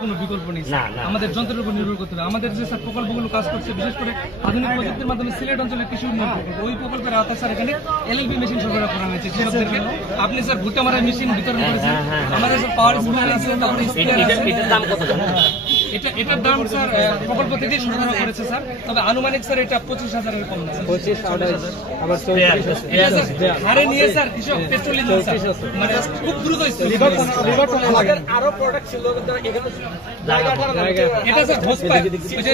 কোনো বিকল্প নেই। আমাদের যন্ত্রের উপর নির্ভর করতে হবে। আমাদের যে স্যার প্রকল্পগুলো কাজ করছে, বিশেষ করে আধুনিক প্রযুক্তির মাধ্যমে সিলেট অঞ্চলে কৃষি উন্নয়ন প্রকল্প, ওই প্রকল্পের আওতায় স্যার এখানে এলএলবি মেশিন সরবরাহ করা হয়েছে কৃষকদেরকে। আপনি স্যার ভুট্টা মারার মেশিন বিতরণ করেছেন। আমাদের স্যার পাওয়ার স্প্রেয়ার আছে, তারপরে স্প্রেয়ার আছে। এটার দাম স্যার প্রকল্প থেকে সরবরাহ করেছে স্যার, তবে আনুমানিক স্যার এটা 25,000-এর কম না। 25 আবার 34 হারে নিয়ে স্যার কৃষক পেট্রোলিং মানে খুব দ্রুত আমাদের আরো প্রোডাক্ট ছিল, কিন্তু এখানে এটা স্যার ঘোষ পায় যে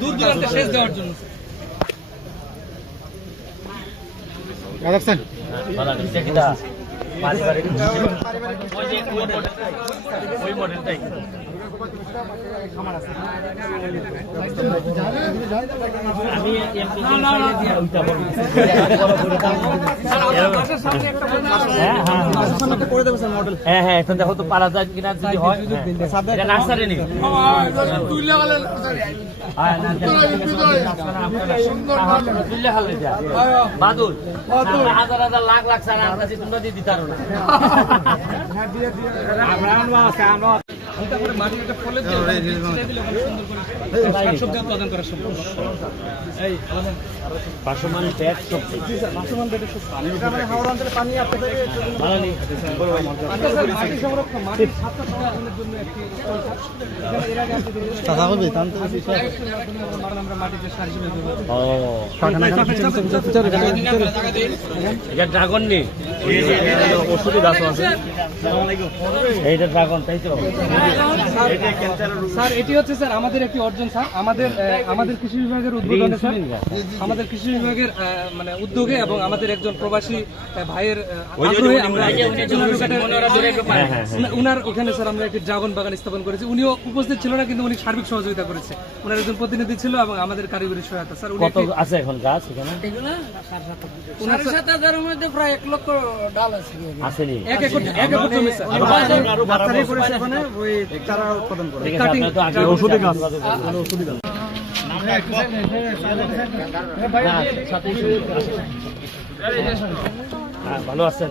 দূর দূরান্তে সেচ দেওয়ার জন্য। ওই মডেলটাই হ্যাঁ এখন দেখো তো পারা যায় কিনা, যদি হয় নার্সারি নেই বাদুর হাজার হাজার লাখ লাখ সারা আমরা তোমরা দিয়ে দিতে পারো না। ড্রাগন নেই, ওষুধি গাছ আছে, এইটা ড্রাগন, তাই তো স্যার? এটি হচ্ছে স্যার আমাদের একটি অর্জন স্যার, আমাদের কৃষি বিভাগের উদ্বোধনে স্যার, আমাদের কৃষি বিভাগের মানে উদ্যোগে এবং আমাদের একজন প্রবাসী ভাইয়ের আগ্রহে আমরা উনার ওখানে স্যার আমরা একটি ড্রাগন বাগান স্থাপন করেছি। উনিও উপস্থিত ছিল না, কিন্তু উনি সার্বিক সহযোগিতা করেছে। ওনার একজন প্রতিনিধি ছিল এবং আমাদের কারিগরি সহায়তা। স্যার কত আছে এখন গাছ এখানে? 7,500-এর মধ্যে প্রায় 1 লক্ষ ডাল আছে। আসেনি 1 একর জমি স্যার। ওষুধি গাছ ভালো আছেন?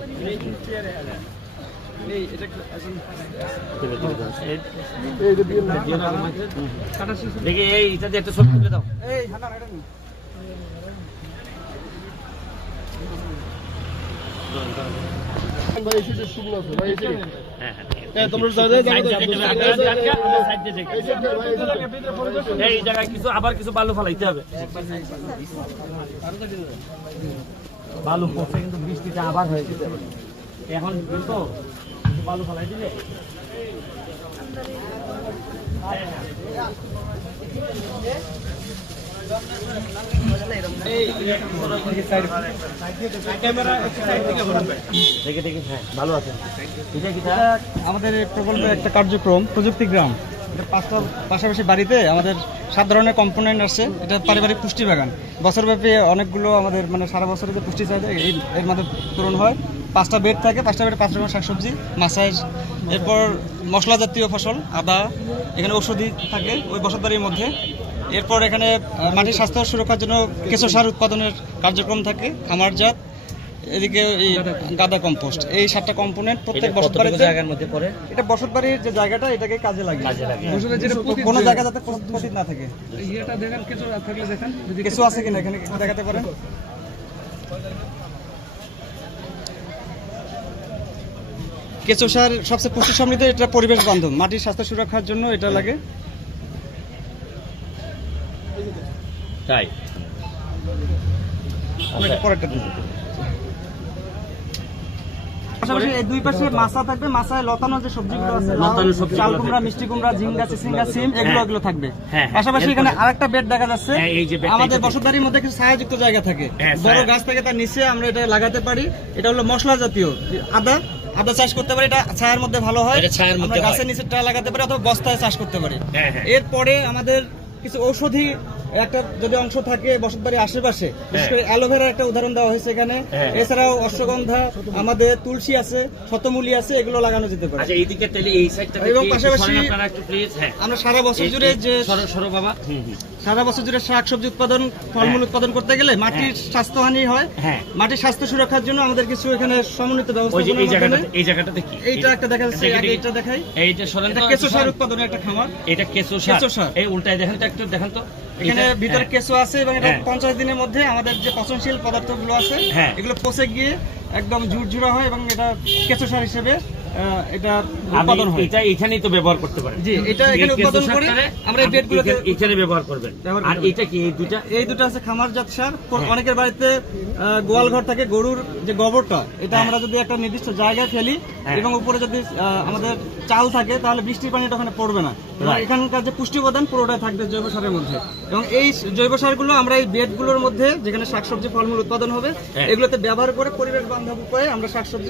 দেখি এইটা দিয়ে একটা ছবি তুলে দাও। এই জায়গায় কিছু আবার কিছু বালু ফালাইতে হবে, বালু পড়ছে কিন্তু বৃষ্টিটা আবার হয়ে যেতে হবে। এখন তো বালু ফালাই দিলে ভালো আছে। আমাদের এই প্রকল্পের একটা কার্যক্রম প্রযুক্তি গ্রাম, পাশাপাশি বাড়িতে আমাদের 7 ধরনের কম্পোনেন্ট আছে। এটা পারিবারিক পুষ্টি বাগান, বছরব্যাপী অনেকগুলো আমাদের মানে সারা বছরের যে পুষ্টি চাহিদা এর মধ্যে পূরণ হয়। 5টা বেড থাকে, 5টা বেডে 5 রকমের শাকসবজি, মাছাইজ, এরপর মশলা জাতীয় ফসল, আদা, এখানে ঔষধি থাকে ওই বসতবাড়ির মধ্যে। এরপর এখানে মাটির স্বাস্থ্য সুরক্ষার জন্য কেঁচো সার উৎপাদনের কার্যক্রম থাকে, খামারজাত, এদিকে এই গাদা কম্পোস্ট, এই 7টা কম্পোনেন্ট প্রত্যেক বসতবাড়িতে জায়গার মধ্যে পড়ে। এটা বসতবাড়ির যে জায়গাটা এটাকে কাজে লাগে, কোনো জায়গা যাতে পতিত না থাকে। এটা দেখেন কেঁচো থাকলে দেখেন, যদি কেঁচো আছে কিনা এখানে দেখাতে পারেন। কেঁচো সার সবচেয়ে পুষ্টি সমৃদ্ধ, এটা পরিবেশ বান্ধব, মাটির স্বাস্থ্য সুরক্ষার জন্য এটা লাগে। তাই পরেরটা দিন। পাশাপাশি এই দুই পাশে মাছা থাকবে, মাছায় লতানো যে সবজিগুলো আছে, চাল কুমড়া, মিষ্টি কুমড়া, ঝিঙ্গা, চিচিঙ্গা, সিম, এগুলো থাকবে। পাশাপাশি এখানে আরেকটা বেড দেখা যাচ্ছে। আমাদের বসতবাড়ির মধ্যে কিছু ছায়াযুক্ত জায়গা থাকে, বড় গাছ থাকে, তার নিচে আমরা এটা লাগাতে পারি। এটা হলো মশলা জাতীয় আদা চাষ করতে পারি, এটা ছায়ার মধ্যে ভালো হয়। আমরা গাছের নিচে লাগাতে পারি অথবা বস্তায় চাষ করতে পারি। এরপরে আমাদের কিছু ঔষধি একটা যদি অংশ থাকে বসত বাড়ির আশেপাশে, বিশেষ করে অ্যালোভেরার একটা উদাহরণ দেওয়া হয়েছে এখানে। এছাড়াও অশ্বগন্ধা, আমাদের তুলসী আছে, শতমূলী আছে, এগুলো লাগানো যেতে পারে। আচ্ছা এইদিকে তাহলে এই সাইডটাতে এবং পাশাপাশি আপনারা একটু প্লিজ। হ্যাঁ, আমরা সারা বছর জুড়ে যে সরো বাবা। সারা বছর জুড়ে শাকসবজি উৎপাদন, ফলমূল উৎপাদন করতে গেলে মাটির স্বাস্থ্যহানি হয়। হ্যাঁ, মাটির স্বাস্থ্য সুরক্ষার জন্য আমাদের কিছু এখানে সমন্বিত ব্যবস্থা। ওই যে এই জায়গাটাতে কি এইটা একটা দেখা যাচ্ছে, আগে এটা দেখাই। এইটা সরেন এটা তো, কেঁচো সার উৎপাদনের একটা খামার। এটা কেঁচো সার। এই উল্টায় দেখেন তো একটু, দেখেন তো এখানে এটা- ভিতরে হ্যাঁ। কেঁচো আছে এবং এটা হ্যাঁ। 50 দিনের মধ্যে আমাদের যে পচনশীল পদার্থগুলো আছে হ্যাঁ। এগুলো পচে গিয়ে একদম ঝুরঝুরা হয় এবং এটা কেঁচো সার হিসেবে এটা আমি উৎপাদন হয়। এটা এখানেই তো ব্যবহার করতে পারেন। জি, এটা এখানে এই কেঁচো উৎপাদন করে সারটারে আমরা এই বেডগুলোতে এখানে ব্যবহার করবেন। ব্যবহার আর করতে এটা কি এই দুটা? এই দুটো আছে খামারজাত সার। অনেকের বাড়িতে গোয়াল ঘর থাকে, গরুর যে গোবরটা, এটা আমরা যদি একটা নির্দিষ্ট জায়গায় ফেলি এবং উপরে যদি আমাদের চাল থাকে তাহলে বৃষ্টির পানিটা ওখানে পড়বে না এবং এখানকার যে পুষ্টি উপাদান পুরোটাই থাকবে জৈব সারের মধ্যে। এবং এই জৈব সারগুলো আমরা এই বেডগুলোর মধ্যে যেখানে শাকসবজি ফলমূল উৎপাদন হবে এগুলোতে ব্যবহার করে পরিবেশ বান্ধব উপায়ে আমরা শাকসবজি